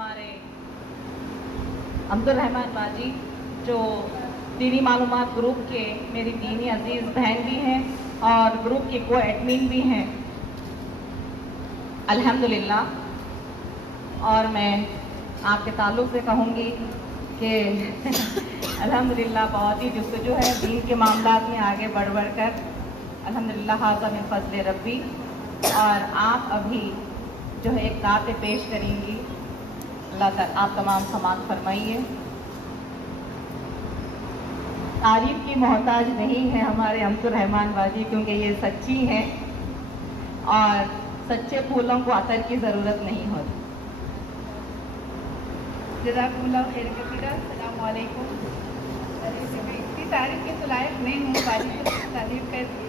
हमारे अब्दुल रहमान बाजी जो दीनी मालूमात ग्रुप के मेरी दीनी अजीज़ बहन भी हैं और ग्रुप के को एडमिन भी हैं अल्हम्दुलिल्लाह। और मैं आपके ताल्लुक़ से कहूँगी कि अल्हम्दुलिल्लाह बहुत ही जुस्तजू है दीन के मामलात में आगे बढ़ कर अल्हम्दुलिल्लाह हाज़ा मिन फ़ज़्ल रब्बी। और आप अभी जो है एक नात पेश करेंगी, अल्लाह ताला आप तमाम समाअत फरमाइए। तारीफ की मोहताज नहीं है हमारे अब्दुल रहमान बाजी, क्योंकि ये सच्ची हैं और सच्चे फूलों को अतर की ज़रूरत नहीं होती। जज़ाकुमुल्लाह खैर कसीरा। अस्सलामु अलैकुम। इतनी तारीफ के तो लायक नहीं हूँ, बाजी को तारीफ करती।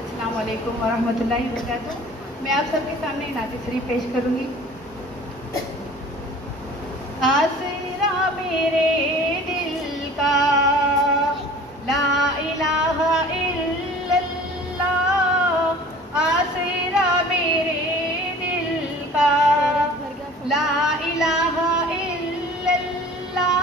अस्सलामु अलैकुम व रहमतुल्लाहि व बरकातुहू। मैं आप सबके सामने नात शरीफ पेश करूँगी। आसरा मेरे दिल का ला इलाहा इल्लल्लाह, आसरा मेरे दिल का ला इलाहा इल्लल्लाह।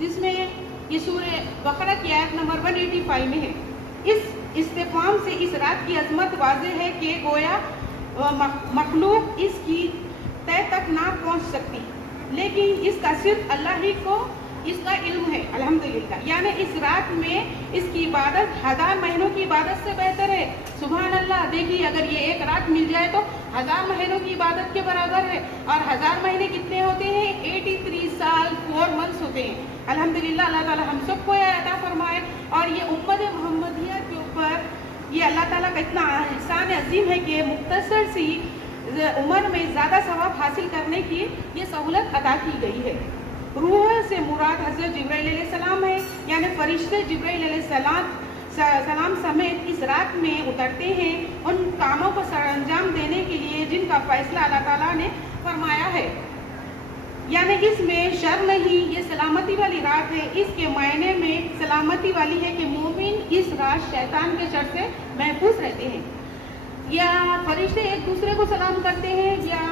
जिसमें ये सूरह बकरा की आयत नंबर 185 में है। इस इस्तिफ़ाम से इस रात की अज़मत वाज़ेह है कि गोया मखलूक इसकी तय तक ना पहुंच सकती, लेकिन इसका सिर्फ अल्लाह ही को इसका इल्म है अल्हम्दुलिल्लाह। यानी इस रात में इसकी इबादत 1000 महीनों की इबादत से बेहतर है। सुभान अल्लाह। देखिए अगर ये एक रात मिल जाए तो 1000 महीनों की इबादत के बराबर है। और 1000 महीने कितने होते हैं? 83 साल 4 मंथ्स होते हैं। अल्हम्दुलिल्लाह अल्लाह ताला हम सबको अता फरमाए। और ये उम्मत मोहम्मदिया के ऊपर ये अल्लाह ताला का इतना एहसान अजीम है कि मुख्तसर सी उम्र में ज़्यादा सवाब हासिल करने की ये सहूलत अदा की गई है। रूह से मुराद हज़रत जिब्राइल अलैहिस्सलाम है, यानी फरिश्ते जिब्राइल अलैहिस्सलाम समेत इस रात में उतरते हैं उन कामों को सरअंजाम देने के लिए जिनका फैसला अल्लाह ताला ने फरमाया है। यानी इसमें शर नहीं, ये सलामती वाली रात है। इसके मायने में सलामती वाली है कि मोमिन इस रात शैतान के शर से महफूज रहते हैं। या फरिश्ते एक दूसरे को सलाम करते हैं या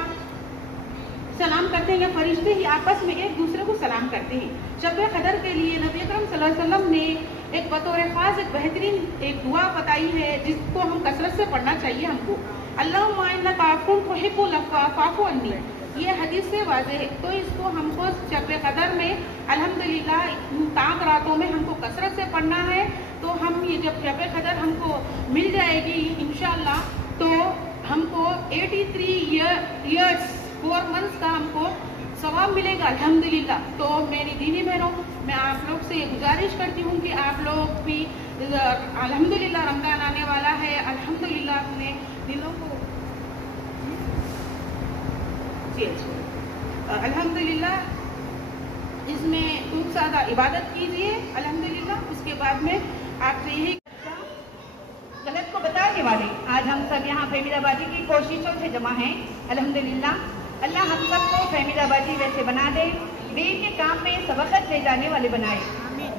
फरिश्ते ही आपस में एक दूसरे को सलाम करते हैं। शब क़दर के लिए नबी अकरम सल्लल्लाहु अलैहि वसल्लम ने एक बतौर ख़ास एक बेहतरीन एक दुआ बताई है जिसको हम कसरत से पढ़ना चाहिए हमको। अल्लाहुम्मा इन्नका अफ़्वुन तुहिब्बुल अफ़्वा फ़अफ़ु अन्नी, ये हदीस से वाज़ेह है। तो इसको हमको शब क़दर में अल्हम्दुलिल्लाह ताक रातों में हमको कसरत से पढ़ना है। तो हम ये जब शब क़दर हमको मिल जाएगी इंशाअल्लाह तो हमको 83 ईयर्स 4 मंथ्स का हमको सवाब मिलेगा अल्हम्दुलिल्लाह। तो मेरी दीनी बहनों, मैं आप लोग से गुजारिश करती हूँ कि आप लोग भी अल्हम्दुलिल्लाह रमज़ान आने वाला है, अल्हम्दुलिल्लाह अपने दिलों को अल्हम्दुलिल्लाह इसमें खूब ज़्यादा इबादत कीजिए अल्हम्दुलिल्लाह। उसके बाद में आपसे यही गलत को बताने वाले आज हम सब यहाँ फहमीदाबादी की कोशिशों से जमा हैं अल्हम्दुलिल्लाह। अल्लाह हम सबको फहमीदाबादी वैसे बना दे, दीन के काम में सबकत ले जाने वाले बनाए।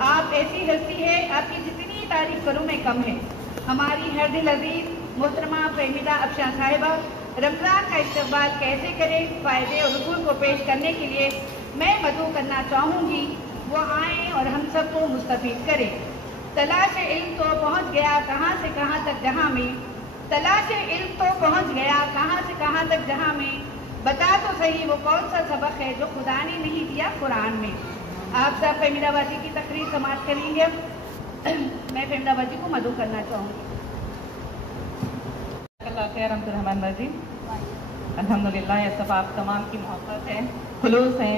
आप ऐसी हस्ती है, आपकी जितनी तारीफ करूँ मैं कम है। हमारी हर दिल अजीज मोहतरमा फहमीदा अफशान साहिबा रमज़ान का इस्तकबाल कैसे करें, फ़ायदे और रुकून को पेश करने के लिए मैं मदऊ करना चाहूँगी वो आएँ और हम सबको मुस्तफ़ीद करें। तलाश इल्म तो पहुँच गया कहाँ से कहाँ तक जहाँ में, तलाश इल्म तो पहुंच गया, कहाँ से कहाँ तक, जहाँ में बता तो सही वो कौन सा सबक है जो खुदा ने नहीं दिया कुरान में। आप सब फहमीदाबादी की तकरीर समाप्त करेंगे। मैं फहमीदाबादी को मदू करना चाहूँगी। अल्हम्दुलिल्लाह, ये सब आप तमाम की मोहब्बत है, खुलूस है,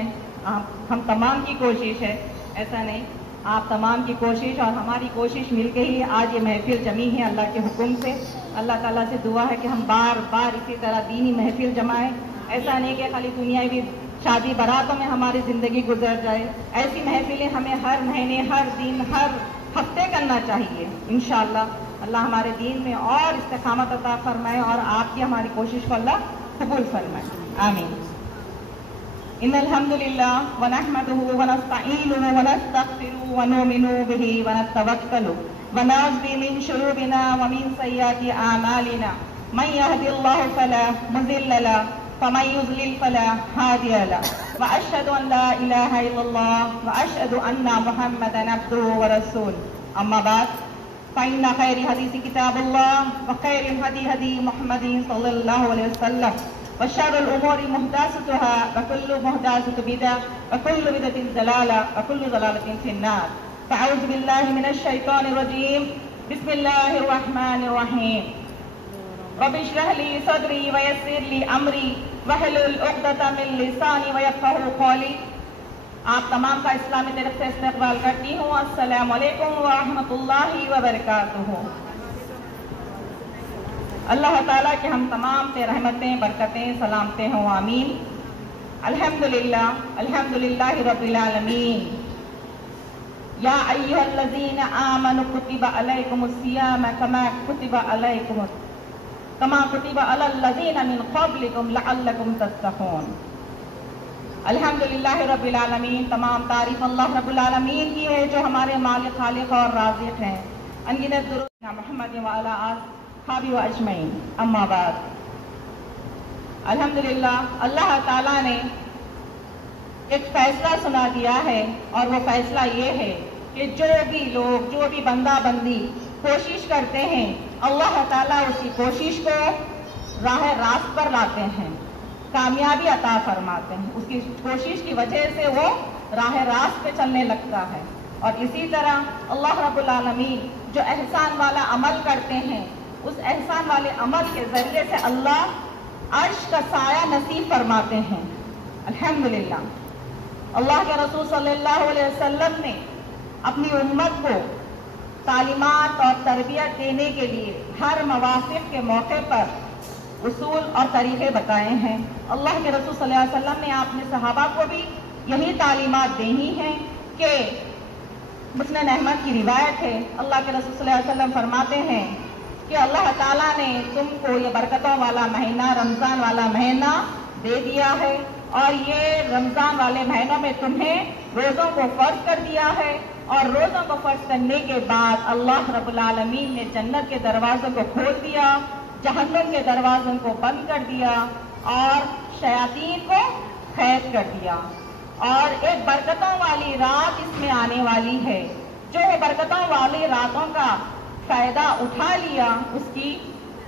हम तमाम की कोशिश है, ऐसा नहीं, आप तमाम की कोशिश और हमारी कोशिश मिलके ही आज ये महफिल जमी है अल्लाह के हुक्म से। अल्लाह ताला से दुआ है कि हम बार बार इसी तरह दीनी महफिल जमाएं। ऐसा नहीं कि खाली दुनियावी शादी बारातों में हमारी ज़िंदगी गुजर जाए। ऐसी महफिलें हमें हर महीने, हर दिन, हर हफ्ते करना चाहिए। इंशाअल्लाह अल्लाह हमारे दीन में और इस्तिकामत अता फरमाए और आपकी हमारी कोशिश को अल्लाह कबूल फरमाए, आमीन। इन्नल हम्दुलिल्लाह व नहमदुहु व नस्तईनुहु व नस्तगफिरुहु व नुमिनु बिही व नतवक्कलु व नअूज़ु मिन शुरूरिना व मिन सय्यिआति अमालिना मन यहदिल्लाहु फला मुज़िल्ल लहु व मन युज़लिल फला हादिय लहु व अशहदु अन ला इलाहा इल्लल्लाह व अशहदु अन्ना मुहम्मदन अब्दुहु व रसूलुहु। अम्मा बाद फ़इन्न खैर हदीस किताबुल्लाह व खैरिल हदी हदी मुहम्मदिन सल्लल्लाहु अलैहि वसल्लम व शर्रुल उमूरि मुहदासतुहा व कुल्लु मुहदासतिन बिदअह व कुल्लु बिदअतिन ज़लाला व कुल्लु ज़लालतिन फिन्नार। फ़अऊज़ु बिल्लाहि मिनश शैतानिर रजीम। बिस्मिल्लाहिर रहमानिर रहीम। रब्बि इश्रह ली सदरी व यस्सिर ली अमरी वहलुल उक़दतम मिन लिसानी व यफ़क़हू क़ौली। आप तमाम का इस्लामी तरफ से इस्तक़बाल करती हूँ। अस्सलामु अलैकुम व रहमतुल्लाहि व बरकातुहू। अल्लाह ताला के हम तमाम पे रहमतें, बरकतें, सलामतें हों, आमीन। अल्हम्दुलिल्लाह, अल्हम्दुलिल्लाहि रब्बिल आलमीन। या अय्युहल्लज़ीना आमनु कुतिबा अलैकुमुस्सियाम कमा कुतिबा अलल्लज़ीना मिन क़ब्लिकुम लअल्लकुम तत्तक़ून। अल्हम्दुलिल्लाहि रब्बिल आलमीन। तमाम तारीफ अल्लाह रब्बुल आलमीन की है जो हमारे मालिक, खालिक और राज़िक़ हैं। अनगिनत दुरूद मुहम्मद व अला आलिहि व अजमईन। अम्मा बाद, अल्हम्दुलिल्लाह अल्लाह ताला ने एक फैसला सुना दिया है और वो फैसला ये है कि जो भी लोग, जो भी बंदा बंदी कोशिश करते हैं, अल्लाह ताला उसकी कोशिश को राह रास्त पर लाते हैं, कामयाबी अता फरमाते हैं। उसकी कोशिश की वजह से वो राह रास्त पे चलने लगता है। और इसी तरह अल्लाह रब्बुल आलमीन जो एहसान वाला अमल करते हैं, उस एहसान वाले अमल के जरिए से अल्लाह अर्श का साया नसीब फरमाते हैं। अल्हम्दुलिल्लाह अल्लाह के रसूल सल्लल्लाहु अलैहि वसल्लम ने अपनी उम्मत को तालीमात और तरबियत देने के लिए हर मवाक़िफ़ के मौके पर उसूल और तरीक़े बताए हैं। अल्लाह के रसूल सल्लल्लाहु अलैहि वसल्लम ने अपने सहाबा को भी यही तालीमात देनी है कि मुस्लिम अहमद की रिवायत है, अल्लाह के रसूल सल्लल्लाहु अलैहि वसल्लम फरमाते हैं कि अल्लाह ताला ने तुमको ये बरकतों वाला महीना, रमज़ान वाला महीना दे दिया है और ये रमज़ान वाले महीनों में तुम्हें रोज़ों को फ़र्ज कर दिया है। और रोज़ों को फ़र्ज करने के बाद अल्लाह रब्बुल आलमीन ने जन्नत के दरवाज़ों को खोल दिया, जहन्नम के दरवाज़ों को बंद कर दिया और शयातीन को कैद कर दिया। और एक बरकतों वाली रात इसमें आने वाली है। जो बरकतों वाली रातों का फ़ायदा उठा लिया, उसकी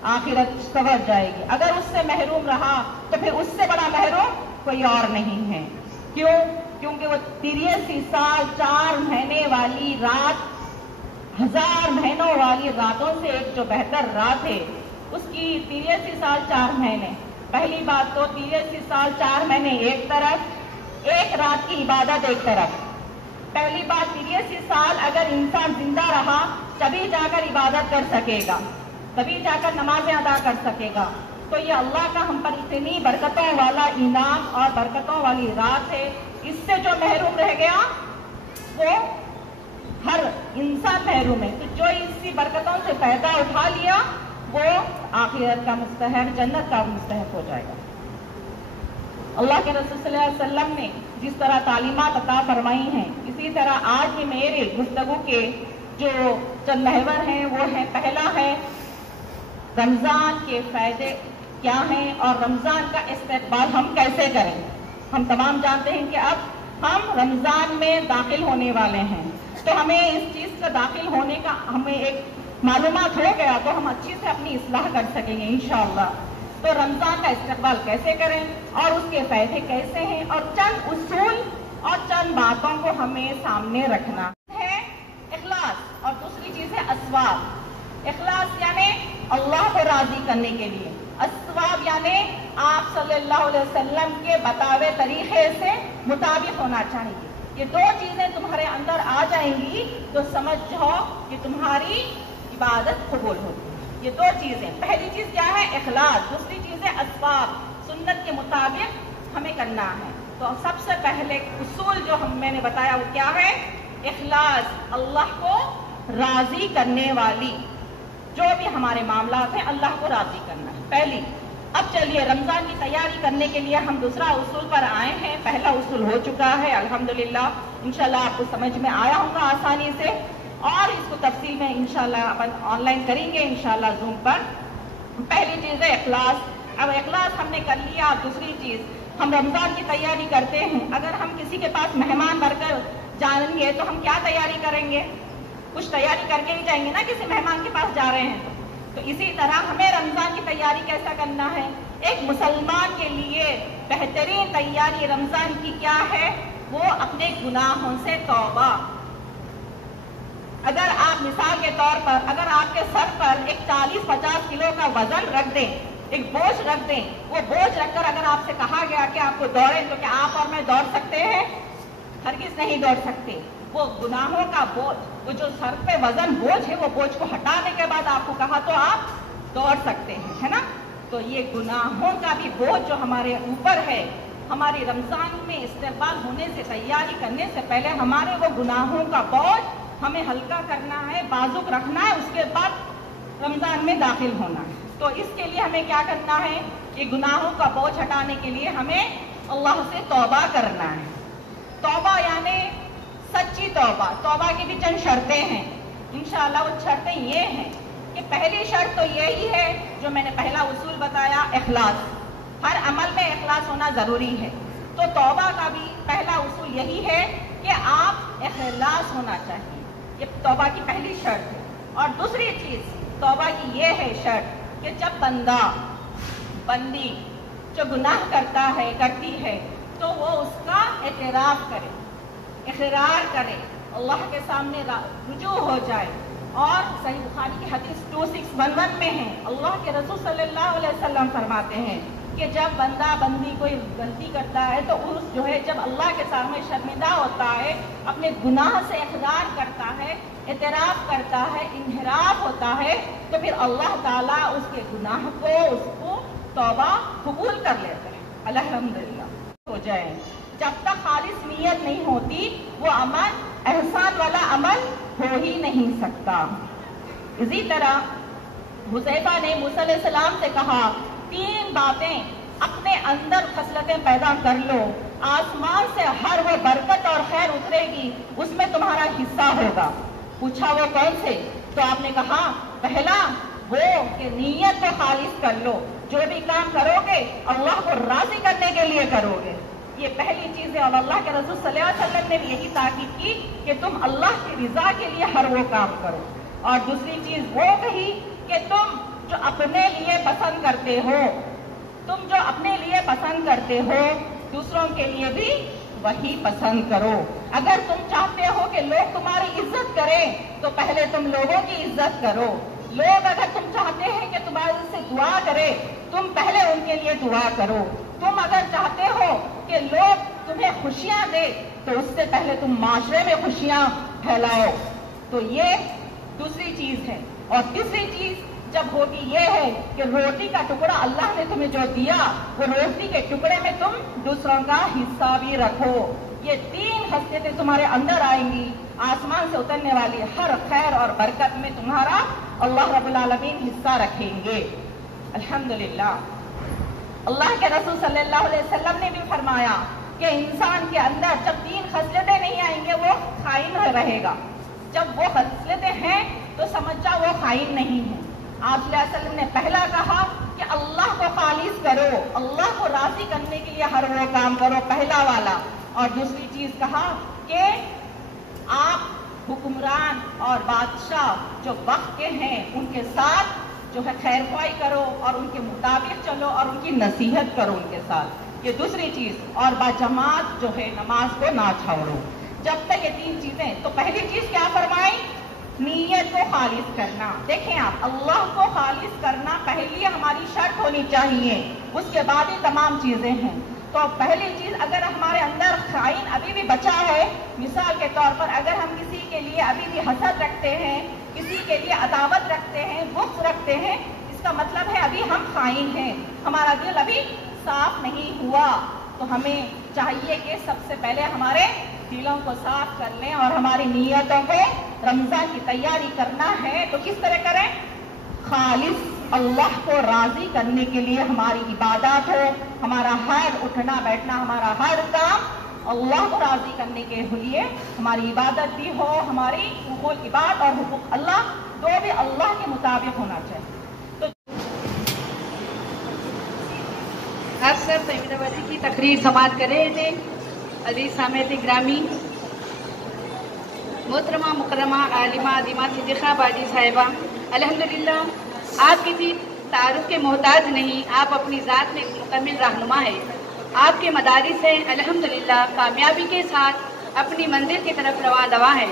आखिरत संवर जाएगी। अगर उससे महरूम रहा तो फिर उससे बड़ा महरूम कोई और नहीं है। क्यों? क्योंकि वो 83 साल 4 महीने वाली रात 1000 महीनों वाली रातों से एक जो बेहतर रात है, उसकी 83 साल 4 महीने। पहली बात तो 83 साल 4 महीने एक तरफ, एक रात की इबादत एक तरफ। पहली बात, 83 साल अगर इंसान जिंदा रहा तभी जाकर इबादत कर सकेगा, तभी जाकर नमाजें अदा कर सकेगा। तो ये अल्लाह का हम पर इतनी बरकतों वाला इनाम और बरकतों वाली रात है, इससे जो महरूम रह गया वो हर इंसान महरूम है। तो जो इसी बरकतों से फायदा उठा लिया वो आखिरत का मुस्तहक, जन्नत का मुस्तहक हो जाएगा। अल्लाह के रसूल सल्लल्लाहु अलैहि वसल्लम ने जिस तरह तालीमात अता फरमाई हैं, इसी तरह आज भी मेरे गुफ्तगू के जो चंद महवर हैं वो है, पहला है रमज़ान के फ़ायदे क्या हैं और रमज़ान का इस्तकबाल हम कैसे करें। हम तमाम जानते हैं कि अब हम रमज़ान में दाखिल होने वाले हैं, तो हमें इस चीज़ का दाखिल होने का हमें एक मालूमात हो गया तो हम अच्छी से अपनी इस्लाह कर सकेंगे इंशाअल्लाह। तो रमजान का इस्तेकबाल कैसे करें और उसके फायदे कैसे हैं और चंद उसूल और चंद बातों को हमें सामने रखना है। इखलास और दूसरी चीज है अस्वाब। इखलास यानी अल्लाह को राजी करने के लिए, अस्वाब यानी आप सल्लल्लाहु अलैहि वसल्लम के बतावे तरीके से मुताबिक होना चाहिए। ये दो चीजें तुम्हारे अंदर आ जाएंगी तो समझ जाओ कि तुम्हारी इबादत कबूल होगी। ये दो चीजें, पहली चीज क्या है? इखलास, दूसरी चीज है अस्वाब, सुन्नत के मुताबिक हमें करना है। तो सबसे पहले उसूल जो मैंने बताया वो क्या है? इखलास, अल्लाह को राजी करने वाली जो भी हमारे मामलात हैं अल्लाह को राजी करना है पहली। अब चलिए रमजान की तैयारी करने के लिए हम दूसरा उसूल पर आए हैं। पहला उसूल हो चुका है अल्हम्दुलिल्लाह, इंशाल्लाह आपको समझ में आया होगा आसानी से, और इसको तफसील में इंशाल्लाह अपन ऑनलाइन करेंगे इंशाल्लाह जूम पर। पहली चीज है इखलास। अब इखलास हमने कर लिया। दूसरी चीज, हम रमजान की तैयारी करते हैं, अगर हम किसी के पास मेहमान बनकर जाएंगे तो हम क्या तैयारी करेंगे? कुछ तैयारी करके ही जाएंगे ना, किसी मेहमान के पास जा रहे हैं तो इसी तरह हमें रमजान की तैयारी कैसा करना है? एक मुसलमान के लिए बेहतरीन तैयारी रमजान की क्या है? वो अपने गुनाहों से तौबा। अगर आप मिसाल के तौर पर अगर आपके सर पर एक 40-50 किलो का वजन रख दें, एक बोझ रख दें, वो बोझ रखकर अगर आपसे कहा गया कि आपको दौड़ें तो क्या आप और मैं दौड़ सकते हैं? हरगिज़ नहीं दौड़ सकते। वो गुनाहों का बोझ, वो जो सर पे वजन बोझ है, वो बोझ को हटाने के बाद आपको कहा तो आप दौड़ सकते हैं, है ना? तो ये गुनाहों का भी बोझ जो हमारे ऊपर है, हमारी रमजान में इस्तेमाल होने से, तैयारी करने से पहले हमारे वो गुनाहों का बोझ हमें हल्का करना है, बाजुक रखना है, उसके बाद रमजान में दाखिल होना है। तो इसके लिए हमें क्या करना है? ये गुनाहों का बोझ हटाने के लिए हमें अल्लाह से तौबा करना है। तौबा यानी सच्ची तौबा। तौबा की भी चंद शर्तें हैं इंशाअल्लाह। वो शर्तें ये हैं कि पहली शर्त तो यही है जो मैंने पहला उसूल बताया, इखलास। हर अमल में इखलास होना जरूरी है। तो तौबा का भी पहला उसूल यही है कि आप इखलास होना चाहिए, ये तौबा की पहली शर्त है। और दूसरी चीज तौबा की ये है शर्त कि जब बंदी जो गुनाह करता है, करती है, तो वो उसका एतराफ करे, इकरार करे, अल्लाह के सामने रुजू हो जाए। और सही बुखारी की हदीस 2611 में है, अल्लाह के रसूल सल्लल्लाहु अलैहि वसल्लम फरमाते हैं कि जब बंदा बंदी कोई गलती करता है तो उस जो है जब अल्लाह के सामने शर्मिंदा होता है, अपने गुनाह से इकरार करता है, एतराफ करता है, इन्हिराफ होता है, तो फिर अल्लाह ताला उसके गुनाह को, उसको तौबा कबूल कर लेते हैं। अल्हम्दुलिल्लाह हो जाए। जब तक खालिस नियत नहीं होती वो अमल एहसान वाला अमल हो ही नहीं सकता। इसी तरह हुज़ैफा ने मूसा अलैहिस्सलाम से कहा, 3 बातें अपने अंदर खसलतें पैदा कर लो, आसमान से हर वो बरकत और खैर उतरेगी, उसमें तुम्हारा हिस्सा होगा। पूछा वो कौन से? तो आपने कहा पहला वो कि नीयत को खालिस कर लो, जो भी काम करोगे अल्लाह को राजी करने के लिए करोगे, ये पहली चीज है। और अल्लाह के रसूल सल्लल्लाहु अलैहि वसल्लम ने भी यही ताकीद की कि तुम अल्लाह की रिजा के लिए हर वो काम करो। और दूसरी चीज वो कही कि तुम जो अपने लिए पसंद करते हो, तुम जो अपने लिए पसंद करते हो, दूसरों के लिए भी वही पसंद करो। अगर तुम चाहते हो कि लोग तुम्हारी इज्जत करें तो पहले तुम लोगों की इज्जत करो। लोग अगर तुम चाहते हैं कि तुम्हारे से दुआ करें, तुम पहले उनके लिए दुआ करो। तुम अगर चाहते हो कि लोग तुम्हें खुशियां दे तो उससे पहले तुम माशरे में खुशियां फैलाओ। तो ये दूसरी चीज है। और तीसरी चीज जब होगी ये है कि रोटी का टुकड़ा अल्लाह ने तुम्हें जो दिया, वो रोटी के टुकड़े में तुम दूसरों का हिस्सा भी रखो। ये 3 खसलतें तुम्हारे अंदर आएंगी, आसमान से उतरने वाली हर खैर और बरकत में तुम्हारा अल्लाह रब्बुल आलमीन हिस्सा रखेंगे। अल्हम्दुलिल्लाह। अल्लाह के रसूल सल्लल्लाहु अलैहि वसल्लम ने भी फरमाया कि इंसान के अंदर जब 3 खसलतें नहीं आएंगे वो खाइन रहेगा। जब वो खसलतें हैं तो समझ जाओ वो खाइन नहीं है। आप सल्लल्लाहु अलैहि वसल्लम ने पहला कहा कि अल्लाह को खालिस करो, अल्लाह को राजी करने के लिए हर वो काम करो, पहला वाला। और दूसरी चीज कहा कि आप हुक्मरान और बादशाह जो वक्त के हैं उनके साथ जो है खैरख्वाही करो और उनके मुताबिक चलो और उनकी नसीहत करो उनके साथ। ये दूसरी चीज़, और बाजमात जो है नमाज को ना छोड़ो। जब तक ये तीन चीज़ें, तो पहली चीज़ क्या फरमाई? नीयत को खालिस करना। देखें आप, अल्लाह को खालिस करना पहली हमारी शर्त होनी चाहिए, उसके बाद ही तमाम चीज़ें हैं। तो पहली चीज़, अगर हमारे अंदर खाइन अभी भी बचा है, मिसाल के तौर पर अगर हम किसी के लिए अभी भी हसद रखते हैं, किसी के लिए अदावत रखते हैं, बुग़्ज़ रखते हैं, इसका मतलब है अभी हम खाइन हैं, हमारा दिल अभी साफ नहीं हुआ। तो हमें चाहिए कि सबसे पहले हमारे दिलों को साफ कर लें और हमारी नीयतों को, रमज़ान की तैयारी करना है तो किस तरह करें? खालिस अल्लाह को राज़ी करने के लिए हमारी इबादत हो, हमारा हर उठना बैठना, हमारा हर काम अल्लाह को राज़ी करने के लिए हमारी इबादत भी हो, हमारी हुकूक इबाद और हुकूक अल्लाह दो भी अल्लाह के मुताबिक होना चाहिए। आप सब फहमीदाबादी की तकरीर समाअत कर रहे थे। अजीज सामईन ग्रामी, मोहतरमा मुकर्रमा आलिमा अदीमा सिद्दीक़ा बाजी साहिबा, अल्हम्दुलिल्लाह आप किसी तारुफ के मोहताज नहीं, आप अपनी ज़ात में मुकम्मल रहनुमा है। आपके मदारिस से अल्हम्दुलिल्लाह कामयाबी के साथ अपनी मंजिल की तरफ रवा दवा है।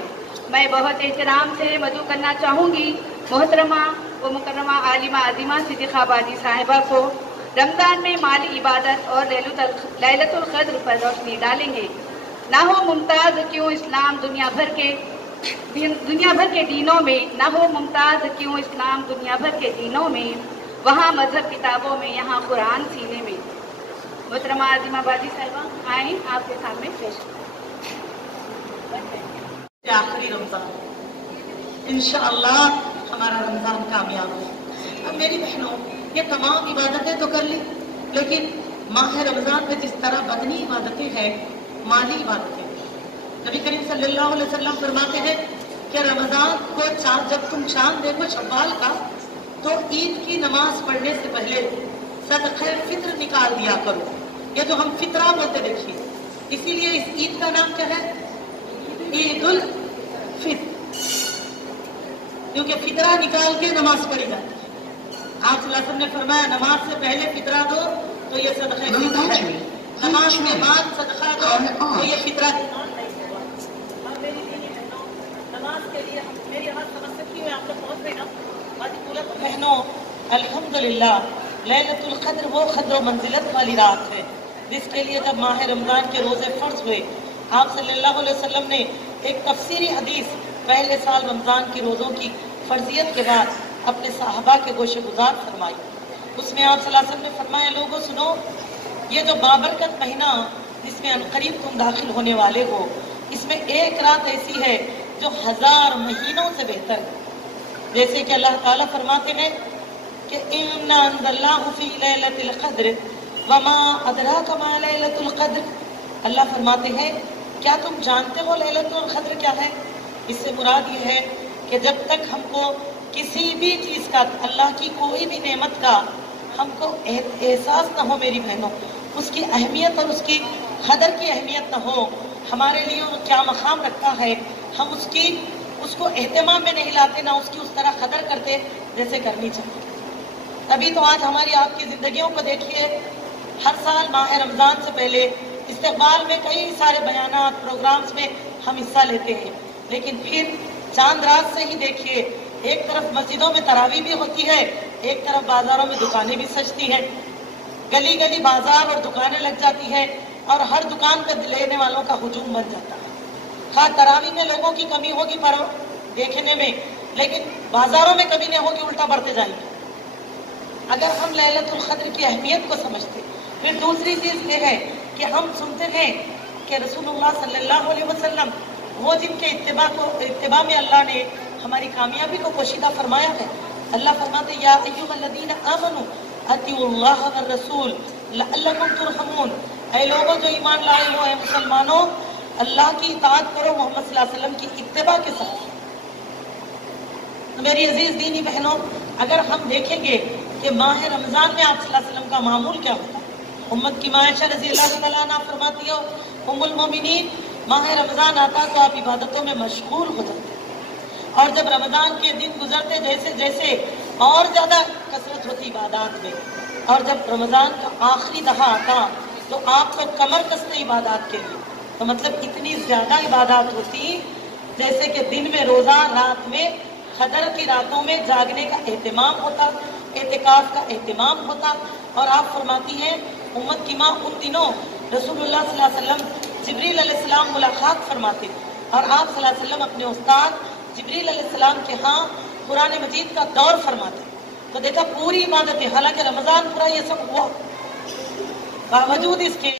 मैं बहुत एहतराम से मदू करना चाहूँगी मोहतरमा व मुकर्रमा आलिमा अदीमा सिद्दीक़ा बाजी साहिबा को। रमज़ान में माली इबादत और लैलतुल क़द्र पर रोशनी डालेंगे। ना हो मुमताज़ क्यों इस्लाम दुनिया भर के दीनों में, ना हो मुमताज़ क्यों इस्लाम दुनिया भर के दीनों में, वहाँ मजहब किताबों में, यहाँ कुरान सीने में। मोहतरमा आज़िमा बाजी साहिबा आए आपके सामने पेश। आखिरी रमज़ान, इंशाअल्लाह हमारा रमज़ान कामयाब हो। अब मेरी बहनों, ये तमाम इबादतें तो कर ली, लेकिन माह रमज़ान में जिस तरह बदनी इबादतें हैं, माली इबादतें, नबी करीम सल्लल्लाहु अलैहि वसल्लम फरमाते हैं कि रमज़ान को जब तुम चांद देखो शव्वाल का, तो ईद की नमाज पढ़ने से पहले सदक़े फित्र निकाल दिया करो। ये जो हम फितरा बोलते देखिए, इसीलिए इस ईद का नाम क्या है? ईद उल फित्र, क्योंकि फितरा निकाल के नमाज पढ़ी जाती है। आप सल्लल्लाहु अलैहि वसल्लम ने फरमाया नमाज से पहले फितरा दो तो ये सदक़े फित्र है, नमाज के बाद सदका दो तो ये फितरा है। नमाज के लिए मेरी आवाज़ समझ सकती है आप लोग? पहुँच रहे ना बहनों? अल्हम्दुलिल्लाह लैलतुल क़द्र वो क़द्र मंजिलत वाली रात है जिसके लिए जब माह रमज़ान के रोज़े फ़र्ज हुए, आप सल्लल्लाहु अलैहि वसल्लम ने एक तफसीरी हदीस पहले साल रमज़ान के रोज़ों की फ़र्जियत के बाद अपने साहबा के गोशे गुजार फरमाई। उसमें आप सल्लल्लाहु अलैहि वसल्लम ने फरमाया, लोगों सुनो, ये जो बाबरकत महीना जिसमें अनकरीब तुम दाखिल होने वाले हो, इसमें एक रात ऐसी है जो 1000 महीनों से बेहतर है। जैसे कि अल्लाह ताला फरमाते हैं कि इन्ना अंज़लनाहु फी लैलतिल क़द्र वमा अदराका मा लैलतुल क़द्र। अल्लाह फरमाते हैं, क्या तुम जानते हो लैलतुल क़द्र क्या है? इससे मुराद ये है कि जब तक हमको किसी भी चीज़ का, अल्लाह की कोई भी नेमत का हमको एहसास न हो मेरी बहनों, उसकी अहमियत और उसकी कदर की अहमियत न हो, हमारे लिए वो क्या मकाम रखता है, हम उसको एहतमाम में नहीं लाते, ना उसकी उस तरह कदर करते जैसे करनी चाहिए। तभी तो आज हमारी आपकी ज़िंदगियों को देखिए, हर साल माह रमज़ान से पहले इस्तेक़बाल में कई सारे बयानात प्रोग्राम्स में हम हिस्सा लेते हैं, लेकिन फिर चांद रात से ही देखिए, एक तरफ मस्जिदों में तरावी भी होती है, एक तरफ बाजारों में दुकानें भी सजती हैं, गली गली बाजार और दुकानें लग जाती है और हर दुकान पर लेने वालों का हुजूम बन जाता है। हाँ, तरावी में लोगों की कमी होगी पर देखने में, लेकिन बाजारों में कमी नहीं होगी, उल्टा बढ़ते जाएंगे। अगर हम लैलतुल क़द्र की अहमियत को समझते। फिर दूसरी चीज़ ये है कि हम सुनते हैं कि रसूलुल्लाह सल्लल्लाहु अलैहि वसल्लम वो जिनके इत्तिबा में अल्लाह ने हमारी कामयाबी को पोशीदा फरमाया है। अल्लाह फरमाते, या अय्युहल्लज़ीना आमनू अतिउल्लाह व रसूल लअल्लकुम तुरहमून। ऐ लोगों जो ईमान लाए हो, ऐ मुसलमानों, अल्लाह की इताअत करो मोहम्मद सल्लल्लाहु अलैहि वसल्लम की इत्तिबा के साथ। तो मेरी अजीज दीनी बहनों, अगर हम देखेंगे कि माह रमज़ान में आप सल्लल्लाहु अलैहि वसल्लम का मामूल क्या होता है, उम्मत की माँ आयशा रज़ियल्लाहु तआला अन्हा फरमाती हो, उम्मुल मोमिनीन, माह रमज़ान आता तो आप इबादतों में मशगूल हो जाते। اور جب رمضان کے دن گزرتے جیسے جیسے اور زیادہ کثرت ہوتی عبادات میں، اور جب رمضان کا آخری دہا آتا تو آپ کو کمر کستے عبادات کے لیے، تو مطلب اتنی زیادہ عبادات ہوتی جیسے کہ دن میں روزہ، رات میں قدر کی راتوں میں جاگنے کا اہتمام ہوتا، اعتکاف کا اہتمام ہوتا۔ اور آپ فرماتی ہیں امت کی ماں ان دنوں رسول اللہ صلی اللہ علیہ وسلم جبریل علیہ السلام ملاقات فرماتے، اور آپ صلی اللہ علیہ وسلم اپنے استاد جبریل علیہ السلام کے ہاں قرآن مجید کا دور فرماتے۔ تو دیکھا پوری عبادتیں، حالانکہ رمضان پورا یہ سب ہوا، باوجود اس کے